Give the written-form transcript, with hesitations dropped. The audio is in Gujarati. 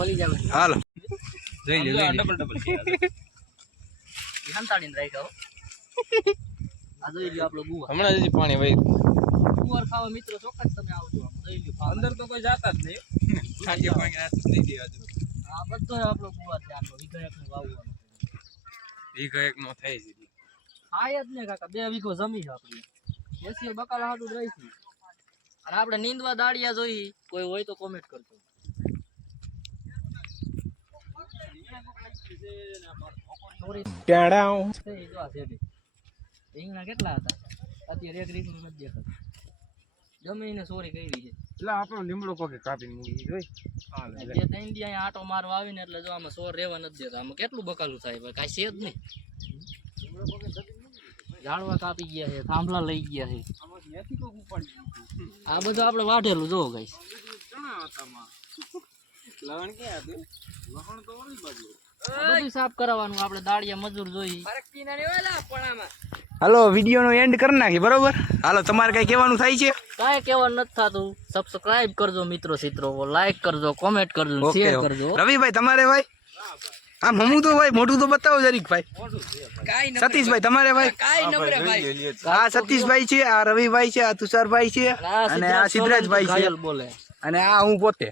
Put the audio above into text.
બોલી જાવ હાલો જોઈ લે ડબલ હંતાડીને રાખ્યો આ જોઈ લ્યો આપણો ગુવાર હમણાં જ પાણી વહી ગુવાર ખાવા મિત્રો ચોક્કસ તમે આવજો જોઈ લ્યો અંદર તો કોઈ જાતા જ નહીં સાંજે પાણી રાત નહીં દેવા દો આ બધો આપણો ગુવાર છે આટલો વિઘા એકનો વાવવાનો વિઘા એક નો થાય છે થાય જ ને કાકા 2 વીઘો જમી છે આપણી એસી બકાલા હાટું જ રહી છે અને આપણે નીંદવા દાડિયા જોઈ કોઈ હોય તો કોમેન્ટ કરજો રીંગણા કેટલા હતા અત્યારે એક રીંગણું નથી દેખાતું જમીને ચોરી કરી છે એટલે આપણો લીમડો કોકે કાપીને મૂકી જોઈ જે ત્રણ દી અહીંયા આટો મારવા આવીને એટલે જો આમાં ચોર રહેવા નથી દેતા આમાં કેટલું બકાલું થાય કાંઈ છે જ નહીં ઝાડવા કાપી ગયા છે થાંભલા લઈ ગયા છે આ બધું આપણે વાઢેલું જોવો ગાઈસ લવણ ક્યાં હતું લવણ તો ઓલી બાજુ બધું સાફ કરાવવાનું આપણે દાડિયા મજૂર જોઈ હાલો વિડિયો નો એન્ડ કરી નાખી બરોબર હાલો તમારે કઈ કહેવાનું થાય છે કાંઈ કહેવાનું નથી થતું સબસ્ક્રાઇબ કરજો મિત્રો લાઈક કરજો કોમેન્ટ કરજો શેર કરજો રવિભાઈ તમારે ભાઈ આમ હમું તો ભાઈ મોઢું તો બતાવો જરીક ભાઈ સતીશભાઈ તમારે ભાઈ આ સતીશભાઈ છે આ રવિભાઈ છે આ તુષારભાઈ છે અને આ સિદ્ધરાજભાઈ છે બોલે અને આ હું પોતે